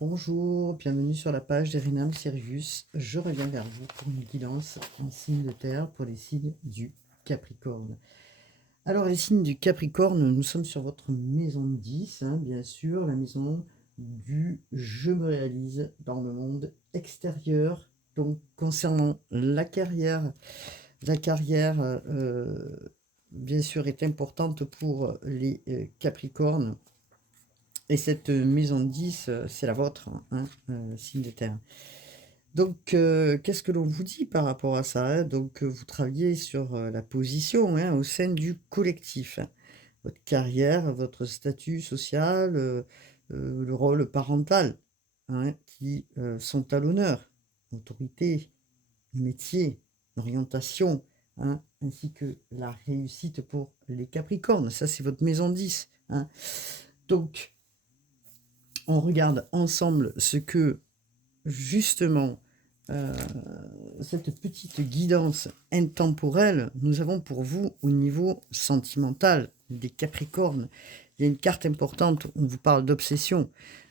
Bonjour, bienvenue sur la page d'Erinam Sirius. Je reviens vers vous pour une guidance en signe de terre pour les signes du Capricorne. Alors, les signes du Capricorne, nous sommes sur votre maison 10, bien sûr, la maison du je me réalise dans le monde extérieur. Donc, concernant la carrière, bien sûr, est importante pour les Capricornes. Et cette maison 10, c'est la vôtre, signe de terre. Donc, qu'est-ce que l'on vous dit par rapport à ça, Donc, vous travaillez sur la position au sein du collectif. Votre carrière, votre statut social, le rôle parental, qui sont à l'honneur. Autorité, métier, orientation, ainsi que la réussite pour les Capricornes. Ça, c'est votre maison 10. Donc, on regarde ensemble ce que, justement, cette petite guidance intemporelle, nous avons pour vous au niveau sentimental des Capricornes. Il y a une carte importante, on vous parle d'obsession.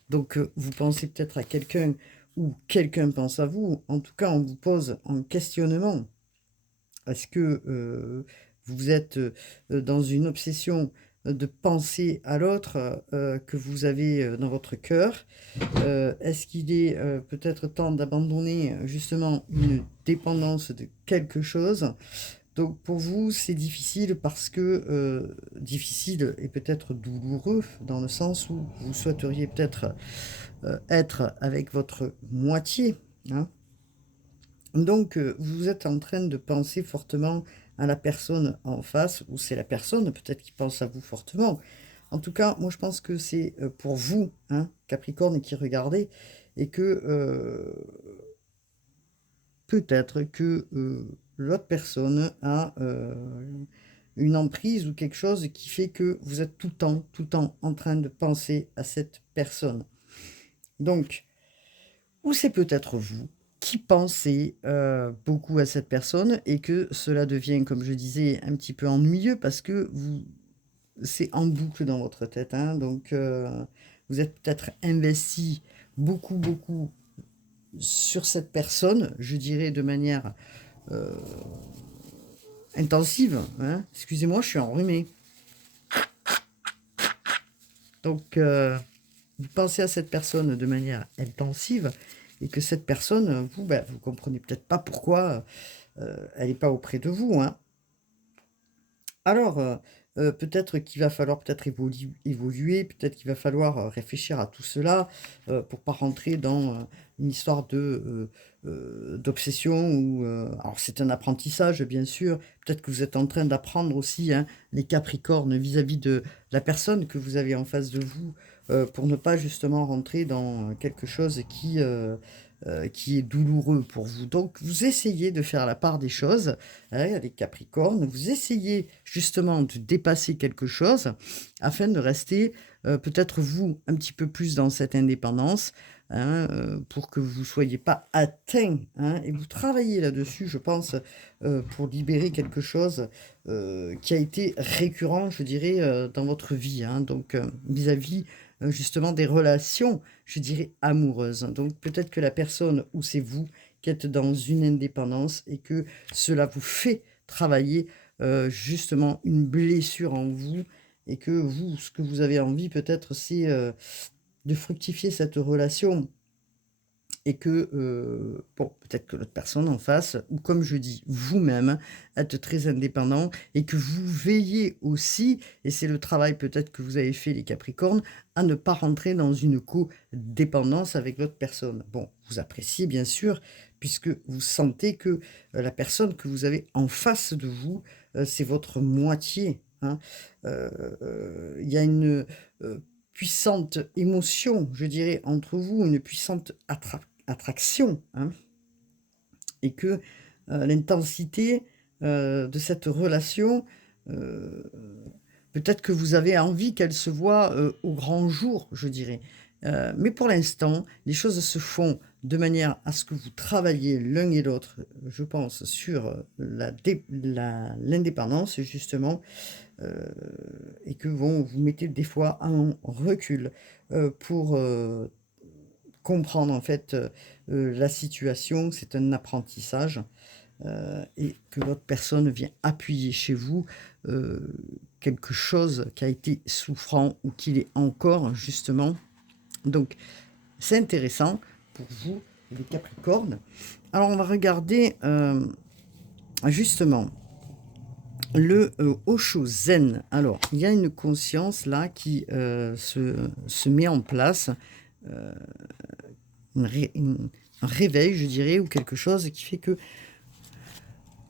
Donc, vous pensez peut-être à quelqu'un ou quelqu'un pense à vous. En tout cas, on vous pose un questionnement. Est-ce que vous êtes dans une obsession de penser à l'autre que vous avez dans votre cœur? Est-ce qu'il est peut-être temps d'abandonner justement une dépendance de quelque chose? Donc pour vous, c'est difficile parce que difficile et peut-être douloureux dans le sens où vous souhaiteriez peut-être être avec votre moitié, hein. Donc, vous êtes en train de penser fortement à la personne en face, ou c'est la personne peut-être qui pense à vous fortement. En tout cas, moi je pense que c'est pour vous, Capricorne, qui regardez, et que peut-être que l'autre personne a une emprise ou quelque chose qui fait que vous êtes tout le temps en train de penser à cette personne. Donc, ou c'est peut-être vous qui pensez beaucoup à cette personne et que cela devient, comme je disais, un petit peu ennuyeux parce que c'est en boucle dans votre tête, donc vous êtes peut-être investi beaucoup sur cette personne, je dirais de manière intensive, Excusez-moi, je suis enrhumé. Donc, vous pensez à cette personne de manière intensive et que cette personne, vous comprenez peut-être pas pourquoi elle n'est pas auprès de vous, Alors, peut-être qu'il va falloir peut-être évoluer, peut-être qu'il va falloir réfléchir à tout cela pour pas rentrer dans une histoire d'obsession ou alors c'est un apprentissage bien sûr. Peut-être que vous êtes en train d'apprendre aussi, les Capricornes vis-à-vis de la personne que vous avez en face de vous, pour ne pas justement rentrer dans quelque chose qui est douloureux pour vous. Donc vous essayez de faire la part des choses, les Capricornes, vous essayez justement de dépasser quelque chose afin de rester peut-être vous un petit peu plus dans cette indépendance, pour que vous ne soyez pas atteint, et vous travaillez là-dessus, je pense, pour libérer quelque chose qui a été récurrent, je dirais, dans votre vie, donc vis-à-vis justement des relations, je dirais, amoureuses. Donc peut-être que la personne ou c'est vous qui êtes dans une indépendance et que cela vous fait travailler justement une blessure en vous et que vous, ce que vous avez envie peut-être, c'est de fructifier cette relation et que, bon, peut-être que l'autre personne en face, ou comme je dis, vous-même, êtes très indépendant et que vous veillez aussi, et c'est le travail peut-être que vous avez fait les Capricornes, à ne pas rentrer dans une codépendance avec l'autre personne. Bon, vous appréciez bien sûr, puisque vous sentez que la personne que vous avez en face de vous, c'est votre moitié, il y a une puissante émotion, je dirais, entre vous, une puissante attraction, et que l'intensité de cette relation, euh, peut-être que vous avez envie qu'elle se voit au grand jour, je dirais. Mais pour l'instant, les choses se font de manière à ce que vous travaillez l'un et l'autre, je pense, sur l'indépendance, justement, et que vous mettez des fois en recul pour comprendre en fait, la situation, c'est un apprentissage, et que l'autre personne vient appuyer chez vous, heu, quelque chose qui a été souffrant ou qui l'est encore justement. Donc c'est intéressant pour vous, les Capricornes. Alors on va regarder, justement le, Osho Zen. Alors, il y a une conscience là qui, se met en place, heu, un réveil, je dirais, ou quelque chose qui fait que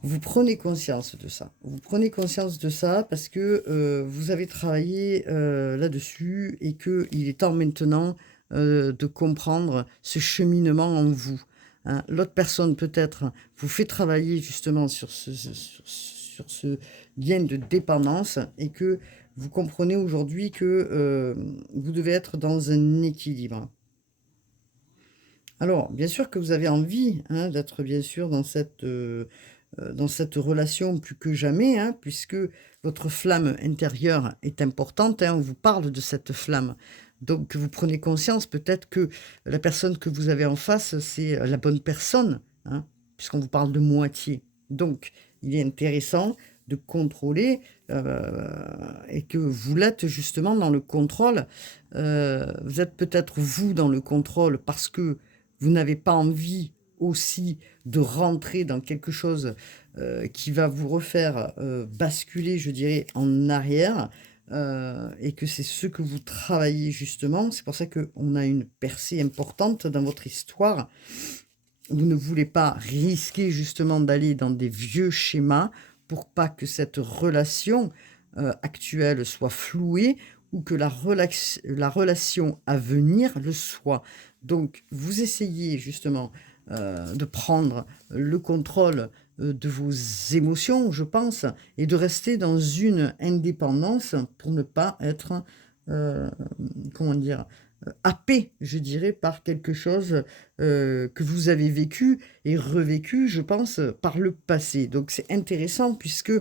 vous prenez conscience de ça. Vous prenez conscience de ça parce que, vous avez travaillé, là-dessus et qu'il est temps maintenant, de comprendre ce cheminement en vous, hein. L'autre personne peut-être vous fait travailler justement sur ce lien de dépendance et que vous comprenez aujourd'hui que, vous devez être dans un équilibre. Alors, bien sûr que vous avez envie, hein, d'être bien sûr dans cette relation plus que jamais, hein, puisque votre flamme intérieure est importante, hein. On vous parle de cette flamme. Donc vous prenez conscience peut-être que la personne que vous avez en face, c'est, la bonne personne, hein, puisqu'on vous parle de moitié. Donc il est intéressant de contrôler, heu et que vous l'êtes justement dans le contrôle. Vous êtes peut-être vous dans le contrôle parce que vous n'avez pas envie aussi de rentrer dans quelque chose, qui va vous refaire, basculer, je dirais, en arrière, et que c'est ce que vous travaillez justement. C'est pour ça qu'on a une percée importante dans votre histoire. Vous ne voulez pas risquer justement d'aller dans des vieux schémas pour pas que cette relation, actuelle soit flouée ou que la relation à venir le soit. Donc vous essayez justement, de prendre le contrôle, de vos émotions, je pense, et de rester dans une indépendance pour ne pas être, hem, comment dire? Happé, je dirais, par quelque chose, que vous avez vécu et revécu, je pense, par le passé. Donc c'est intéressant puisque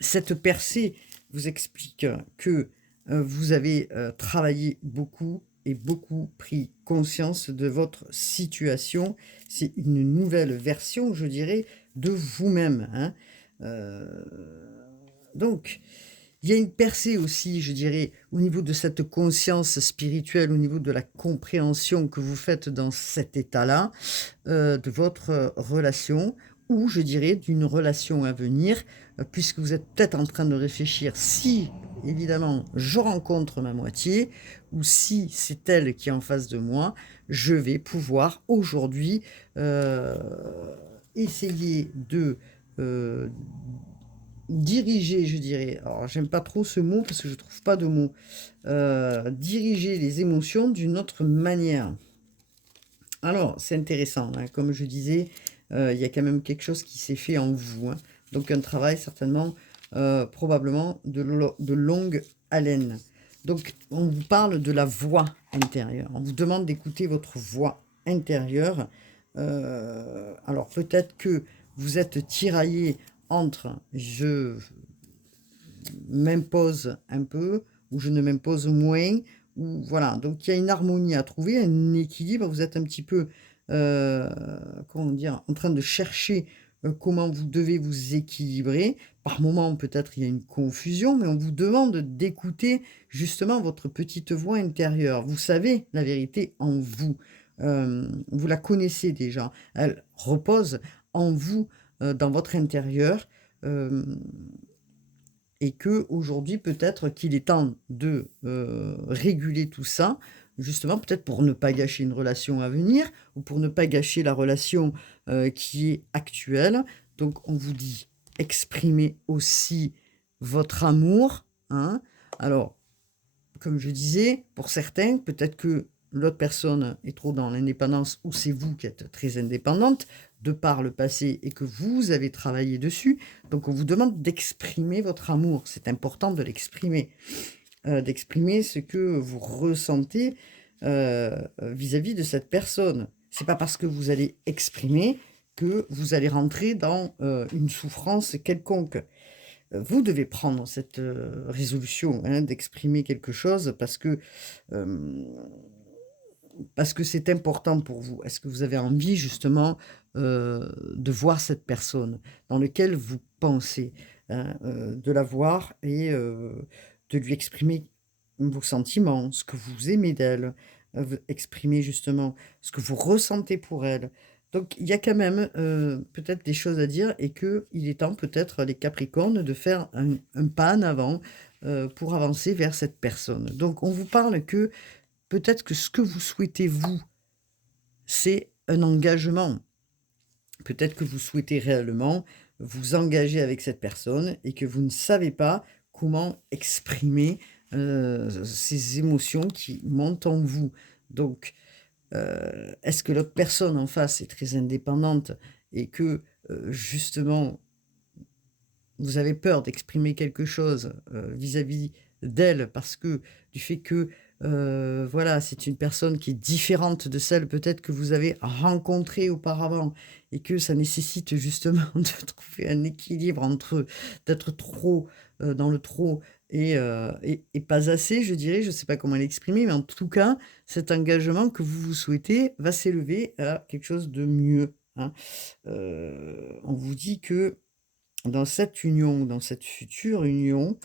cette percée vous explique que, vous avez, travaillé beaucoup et beaucoup pris conscience de votre situation. C'est une nouvelle version, je dirais, de vous-même, hein. Heu, donc il y a une percée aussi, je dirais, au niveau de cette conscience spirituelle, au niveau de la compréhension que vous faites dans cet état-là, de votre, relation ou je dirais d'une relation à venir, puisque vous êtes peut-être en train de réfléchir: «Si évidemment je rencontre ma moitié ou si c'est elle qui est en face de moi, je vais pouvoir aujourd'hui, heu, essayer de, heu, diriger», je dirais, alors j'aime pas trop ce mot parce que je trouve pas de mot, diriger les émotions d'une autre manière. Alors, c'est intéressant, hein, comme je disais, il y a quand même quelque chose qui s'est fait en vous, hein. Donc un travail certainement, probablement de longue haleine. Donc on vous parle de la voix intérieure. On vous demande d'écouter votre voix intérieure. Alors peut-être que vous êtes tiraillé entre: «Je m'impose un peu» ou «je ne m'impose moins» ou voilà, donc il y a une harmonie à trouver, un équilibre. Vous êtes un petit peu, heu, comment dire? En train de chercher, comment vous devez vous équilibrer. Par moments, peut-être, il y a une confusion, mais on vous demande d'écouter justement votre petite voix intérieure. Vous savez la vérité en vous, vous la connaissez déjà. Elle repose en vous, dans votre intérieur, hem et que aujourd'hui peut-être qu'il est temps de, réguler tout ça, justement peut-être pour ne pas gâcher une relation à venir ou pour ne pas gâcher la relation, qui est actuelle. Donc on vous dit: exprimez aussi votre amour, hein. Alors comme je disais, pour certains, peut-être que l'autre personne est trop dans l'indépendance ou c'est vous qui êtes très indépendante, de par le passé et que vous avez travaillé dessus. Donc on vous demande d'exprimer votre amour. C'est important de l'exprimer, d'exprimer ce que vous ressentez, vis-à-vis de cette personne. C'est pas parce que vous allez exprimer que vous allez rentrer dans, une souffrance quelconque. Vous devez prendre cette, résolution, hein, d'exprimer quelque chose parce que, hem, parce que c'est important pour vous? Est-ce que vous avez envie justement, de voir cette personne dans lequel vous pensez, hein, de la voir et de lui exprimer vos sentiments, ce que vous aimez d'elle, v exprimer justement ce que vous ressentez pour elle. Donc il y a quand même, peut-être des choses à dire et qu'il est temps peut-être les Capricornes de faire un pas en avant, pour avancer vers cette personne. Donc on vous parle que peut-être que ce que vous souhaitez vous, c'est un engagement. Peut-être que vous souhaitez réellement vous engager avec cette personne et que vous ne savez pas comment exprimer, ces émotions qui montent en vous. Donc, est-ce que l'autre personne en face est très indépendante et que, justement, vous avez peur d'exprimer quelque chose, vis-à-vis d'elle parce que du fait que, voilà, c'est une personne qui est différente de celle peut-être que vous avez rencontrée auparavant et que ça nécessite justement de trouver un équilibre entre d'être trop, dans le trop et pas assez, je dirais. Je ne sais pas comment l'exprimer, mais en tout cas, cet engagement que vous vous souhaitez va s'élever à quelque chose de mieux, hein. On vous dit que dans cette union, dans cette future union,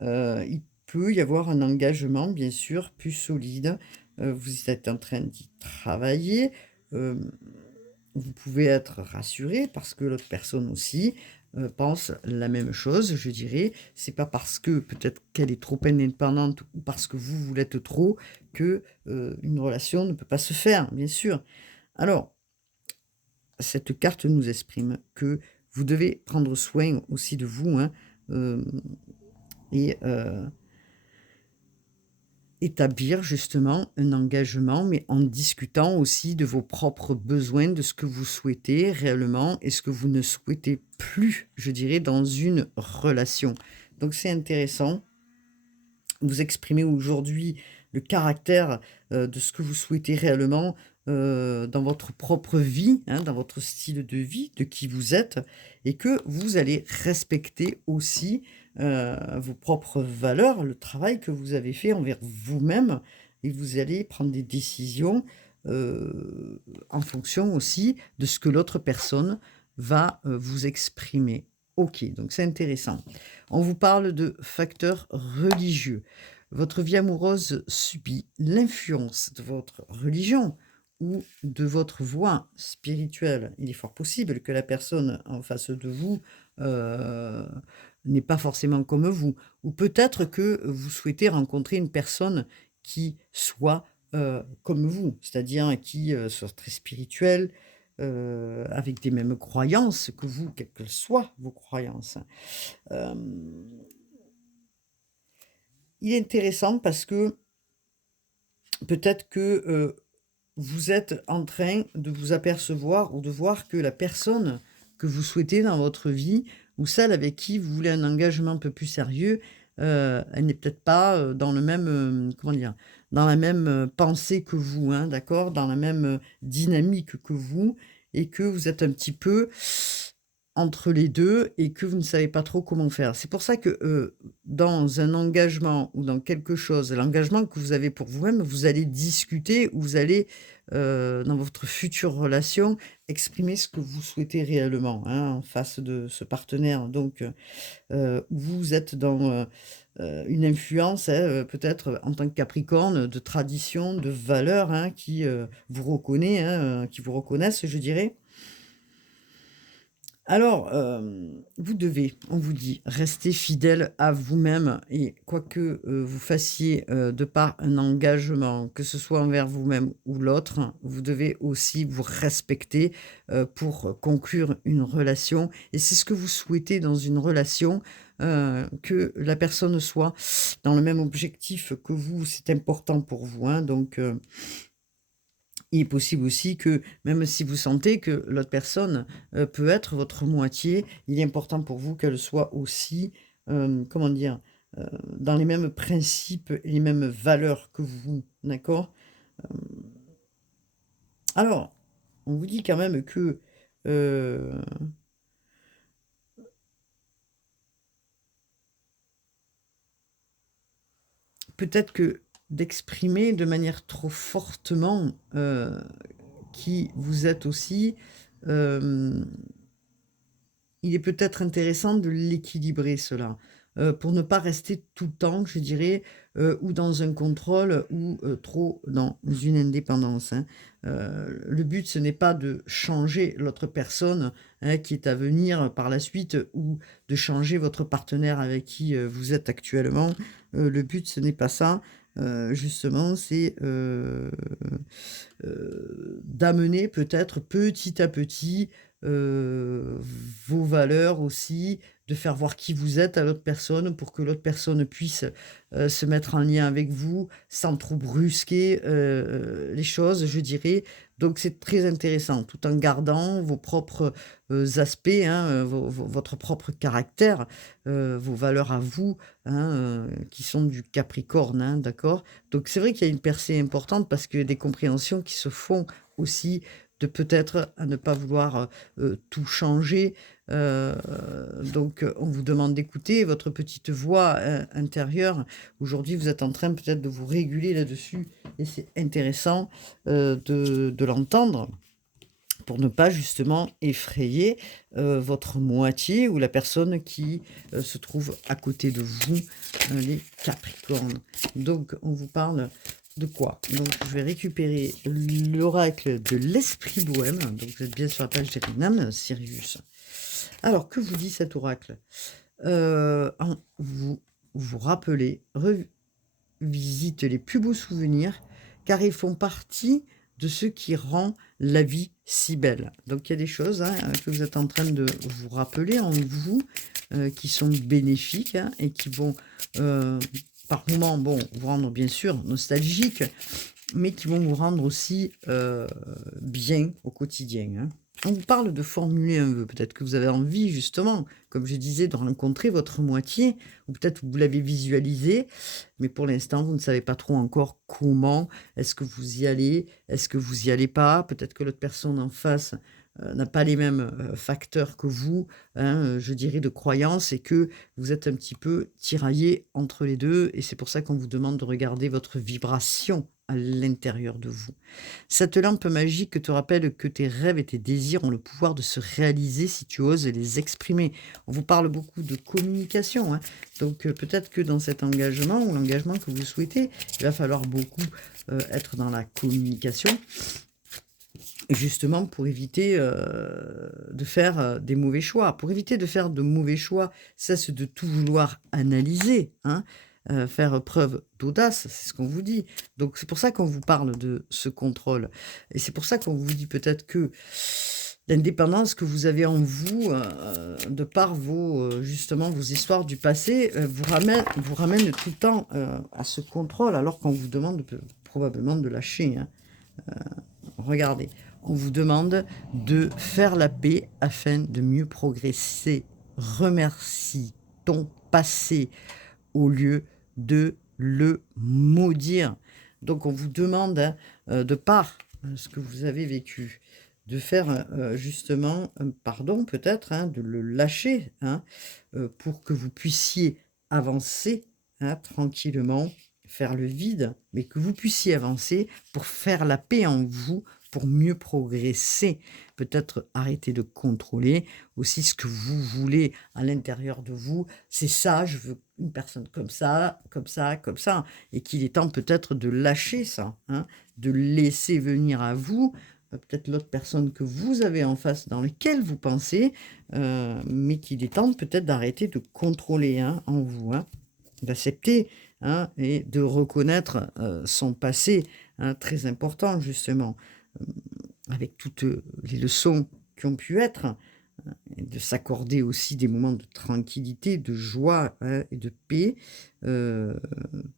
il peut y avoir un engagement, bien sûr, plus solide. Vous êtes en train d'y travailler. Hem, vous pouvez être rassuré parce que l'autre personne aussi, pense la même chose, je dirais. C'est pas parce que peut-être qu'elle est trop indépendante ou parce que vous l'êtes trop que, une relation ne peut pas se faire, bien sûr. Alors cette carte nous exprime que vous devez prendre soin aussi de vous, hein, hem et établir justement un engagement, mais en discutant aussi de vos propres besoins, de ce que vous souhaitez réellement et ce que vous ne souhaitez plus, je dirais, dans une relation. Donc c'est intéressant. Vous exprimez aujourd'hui le caractère, de ce que vous souhaitez réellement, dans votre propre vie, hein, dans votre style de vie, de qui vous êtes et que vous allez respecter aussi, vos propres valeurs, le travail que vous avez fait envers vous-même et vous allez prendre des décisions, en fonction aussi de ce que l'autre personne va, vous exprimer. OK, donc c'est intéressant. On vous parle de facteurs religieux. Votre vie amoureuse subit l'influence de votre religion ou de votre voie spirituelle. Il est fort possible que la personne en face de vous euh, n'est pas forcément comme vous. Ou peut-être que vous souhaitez rencontrer une personne qui soit comme vous, c'est-à-dire qui soit très spirituelle, avec des mêmes croyances que vous, quelles que soient vos croyances. Hem, il est intéressant parce que peut-être que, vous êtes en train de vous apercevoir ou de voir que la personne que vous souhaitez dans votre vie ou celle avec qui vous voulez un engagement un peu plus sérieux, elle n'est peut-être pas, dans le même, comment dire? Dans la même, pensée que vous, hein, d'accord? Dans la même, dynamique que vous et que vous êtes un petit peu entre les 2 et que vous ne savez pas trop comment faire. C'est pour ça que, dans un engagement ou dans quelque chose, l'engagement que vous avez pour vous-même, vous allez discuter ou vous allez, dans votre future relation, exprimer ce que vous souhaitez réellement, hein, en face de ce partenaire. Donc, vous êtes dans, une influence, hein, peut-être, en tant que Capricorne, de tradition, de valeurs, hein, qui, vous reconnaît, hein, qui vous reconnaissent, je dirais. Alors, vous devez, on vous dit, rester fidèle à vous-même et quoi que, vous fassiez, de par un engagement, que ce soit envers vous-même ou l'autre, vous devez aussi vous respecter, pour conclure une relation et c'est ce que vous souhaitez dans une relation, que la personne soit dans le même objectif que vous, c'est important pour vous, hein, donc il est possible aussi que, même si vous sentez que l'autre personne, peut être votre moitié, il est important pour vous qu'elle soit aussi, comment dire? Dans les mêmes principes et les mêmes valeurs que vous, d'accord? Alors, on vous dit quand même que, heu, peut-être que d'exprimer de manière trop fortement qui vous êtes aussi. Hem, il est peut-être intéressant de l'équilibrer cela, pour ne pas rester tout le temps, je dirais, ou dans un contrôle ou, trop dans une indépendance, hein. Le but, ce n'est pas de changer l'autre personne, hein, qui est à venir par la suite ou de changer votre partenaire avec qui, vous êtes actuellement. Le but, ce n'est pas ça, justement, c'est, d'amener peut-être petit à petit, vos valeurs aussi, de faire voir qui vous êtes à l'autre personne pour que l'autre personne puisse, se mettre en lien avec vous sans trop brusquer, les choses, je dirais. Donc c'est très intéressant, tout en gardant vos propres, aspects, hein, votre propre caractère, vos valeurs à vous, hein, qui sont du Capricorne, hein, d'accord? Donc c'est vrai qu'il y a une percée importante parce que des compréhensions qui se font aussi de peut-être à ne pas vouloir, tout changer, heu, donc on vous demande d'écouter votre petite voix, intérieure. Aujourd'hui, vous êtes en train peut-être de vous réguler là-dessus et c'est intéressant, de l'entendre pour ne pas justement effrayer, votre moitié ou la personne qui, se trouve à côté de vous, les Capricornes. Donc on vous parle de quoi? Donc je vais récupérer l'oracle de l'esprit bohème, donc vous êtes bien sur la page d'Erinam, Sirius. Alors que vous dit cet oracle? Vous vous rappelez, revisite les plus beaux souvenirs, car ils font partie de ce qui rend la vie si belle. Donc il y a des choses, hein, que vous êtes en train de vous rappeler en vous, qui sont bénéfiques, hein, et qui vont, par moments, bon, vous rendre bien sûr nostalgique, mais qui vont vous rendre aussi, bien au quotidien, hein. On vous parle de formuler un vœu, peut-être que vous avez envie justement, comme je disais, de rencontrer votre moitié ou peut-être vous l'avez visualisé, mais pour l'instant, vous ne savez pas trop encore comment. Est-ce que vous y allez? Est-ce que vous y allez pas? Peut-être que l'autre personne en face, n'a pas les mêmes, facteurs que vous, hein, je dirais de croyances et que vous êtes un petit peu tiraillé entre les 2 et c'est pour ça qu'on vous demande de regarder votre vibration à l'intérieur de vous. Cette lampe magique te rappelle que tes rêves et tes désirs ont le pouvoir de se réaliser si tu oses les exprimer. On vous parle beaucoup de communication, hein, donc peut-être que dans cet engagement ou l'engagement que vous souhaitez, il va falloir beaucoup, être dans la communication, justement pour éviter, de faire, des mauvais choix. Pour éviter de faire de mauvais choix, cesse de tout vouloir analyser, hein, faire preuve d'audace, c'est ce qu'on vous dit. Donc c'est pour ça qu'on vous parle de ce contrôle et c'est pour ça qu'on vous dit peut-être que l'indépendance que vous avez en vous, de par vos, justement vos histoires du passé, vous ramène tout le temps, à ce contrôle alors qu'on vous demande probablement de lâcher, hein. Regardez, on vous demande de faire la paix afin de mieux progresser. Remercie ton passé au lieu de le maudire. Donc on vous demande, hein, de par, ce que vous avez vécu, de faire, justement un pardon peut-être, hein, de le lâcher, hein, pour que vous puissiez avancer, hein, tranquillement, faire le vide, mais que vous puissiez avancer pour faire la paix en vous, pour mieux progresser. Peut-être arrêter de contrôler aussi ce que vous voulez à l'intérieur de vous. C'est ça, je veux une personne comme ça, comme ça, comme ça. Et qu'il est temps peut-être de lâcher ça, hein, de laisser venir à vous, peut-être l'autre personne que vous avez en face dans lequel vous pensez, mais qu'il est temps peut-être d'arrêter de contrôler, hein, en vous, hein, d'accepter, hein, et de reconnaître, son passé, hein, très important justement, hem, avec toutes, les leçons qui ont pu être. Et de s'accorder aussi des moments de tranquillité, de joie, hein, et de paix. Heu,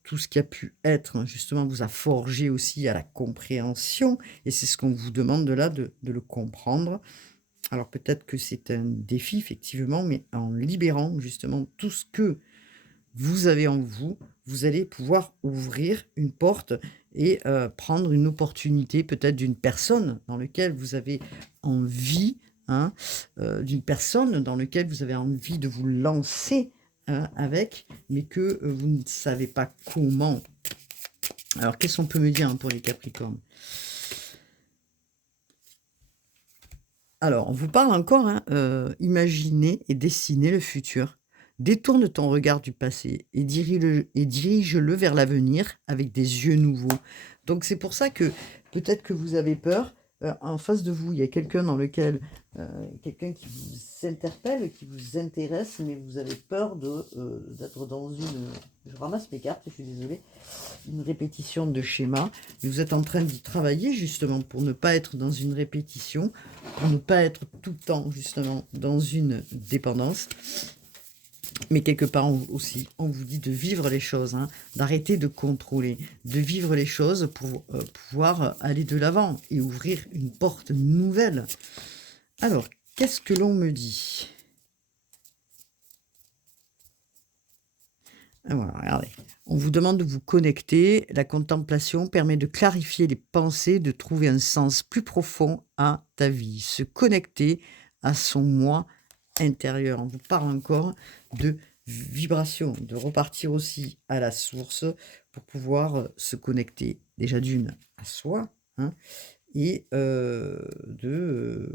Tout ce qui a pu être, hein, justement, vous a forgé aussi à la compréhension et c'est ce qu'on vous demande de là, de le comprendre. Alors peut-être que c'est un défi effectivement, mais en libérant justement tout ce que vous avez en vous, vous allez pouvoir ouvrir une porte et prendre une opportunité peut-être d'une personne dans lequel vous avez envie, hein, d'une personne dans lequel vous avez envie de vous lancer, avec, mais que, vous ne savez pas comment. Alors, qu'est-ce qu'on peut me dire, hein, pour les Capricornes? Alors, on vous parle encore, hein, imaginer et dessiner le futur. Détourne ton regard du passé et dirige-le vers l'avenir avec des yeux nouveaux. Donc c'est pour ça que peut-être que vous avez peur, en face de vous, il y a quelqu'un dans lequel, quelqu'un qui vous interpelle, qui vous intéresse, mais vous avez peur d'être dans une, je ramasse mes cartes, je suis désolée, une répétition de schéma. Et vous êtes en train d'y travailler justement pour ne pas être dans une répétition, pour ne pas être tout le temps justement dans une dépendance. Mais quelque part aussi, on vous dit de vivre les choses, hein, d'arrêter de contrôler, de vivre les choses pour pouvoir aller de l'avant et ouvrir une porte nouvelle. Alors, qu'est-ce que l'on me dit? Ah, voilà, regardez. On vous demande de vous connecter. La contemplation permet de clarifier les pensées, de trouver un sens plus profond à ta vie. Se connecter à son moi intérieur. On vous parle encore de vibration, de repartir aussi à la source pour pouvoir se connecter déjà d'une à soi, hein, et de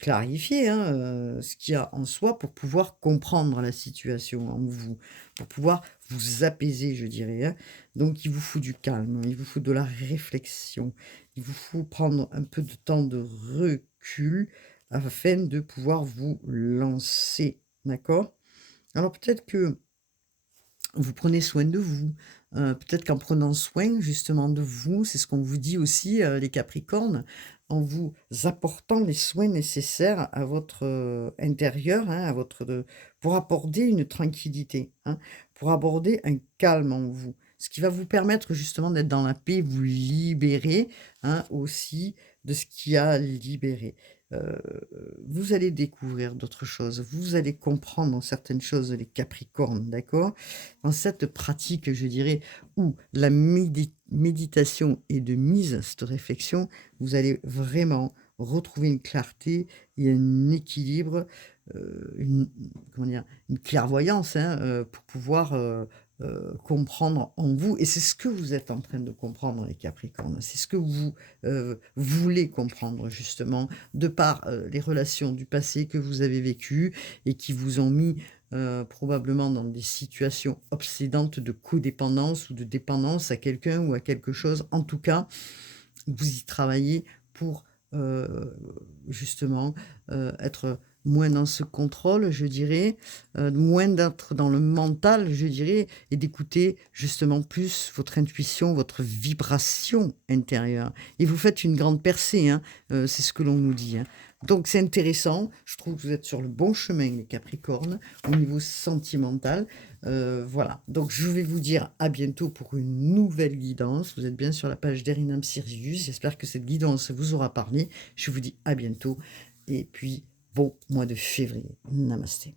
clarifier, hein, ce qu'il y a en soi pour pouvoir comprendre la situation en vous, pour pouvoir vous apaiser, je dirais, hein. Donc il vous faut du calme, il vous faut de la réflexion, il vous faut prendre un peu de temps de recul afin de pouvoir vous lancer, d'accord? Alors peut-être que vous prenez soin de vous. Peut-être qu'en prenant soin justement de vous, c'est ce qu'on vous dit aussi, les Capricornes, en vous apportant les soins nécessaires à votre, intérieur, hein, à votre, pour aborder une tranquillité, hein, pour aborder un calme en vous. Ce qui va vous permettre justement d'être dans la paix, vous libérer, hein, aussi de ce qui a libéré. Heu, vous allez découvrir d'autres choses, vous allez comprendre certaines choses, les Capricornes, d'accord? Dans cette pratique, je dirais, où la méditation est de mise, cette réflexion, vous allez vraiment retrouver une clarté et un équilibre, une, comment dire? Une clairvoyance, hein, pour pouvoir, comprendre en vous, et c'est ce que vous êtes en train de comprendre, les Capricornes. C'est ce que vous, voulez comprendre justement, de par, les relations du passé que vous avez vécues et qui vous ont mis, probablement dans des situations obsédantes de codépendance ou de dépendance à quelqu'un ou à quelque chose. En tout cas, vous y travaillez pour, justement, être moins dans ce contrôle, je dirais, moins d'être dans le mental, je dirais, et d'écouter justement plus votre intuition, votre vibration intérieure. Et vous faites une grande percée, hein, c'est ce que l'on nous dit, hein. Donc c'est intéressant, je trouve que vous êtes sur le bon chemin, les Capricornes, au niveau sentimental. Voilà, donc je vais vous dire à bientôt pour une nouvelle guidance. Vous êtes bien sur la page d'Erinam Sirius. J'espère que cette guidance vous aura parlé. Je vous dis à bientôt et puis bon mois de février. Namasté.